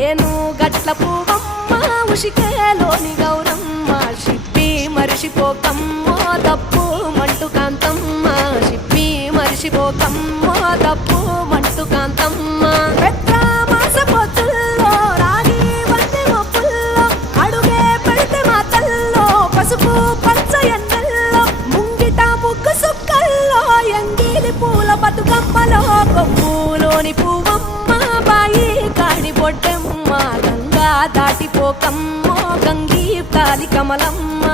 ఏను గట్ల పువ్వమ్మ ఉషికేలోని గౌరమ్మ షిప్పి మరిషిపోకమ్మో తప్పు మంటు కాంతమ్మ షిప్పి మరిషిపోకమ్మో తప్పు మంటు కాంతమ్మ పెద్ద మాస పొత్తుల్లో రాగి వంటి మొప్పుల్లో అడుగే పెడితే మాతల్లో పసుపు పచ్చ ఎన్నెల్లో ముంగిట ముగ్గు సుక్కల్లో ఎంగిలి పూల బతుకమ్మలో కొమ్ములోని పువ్వమ్మ బాయి కాడి బొడ్డెమ్మ గంగా దాటిపోకమ్మో గంగీ కాలి కమలమ్మ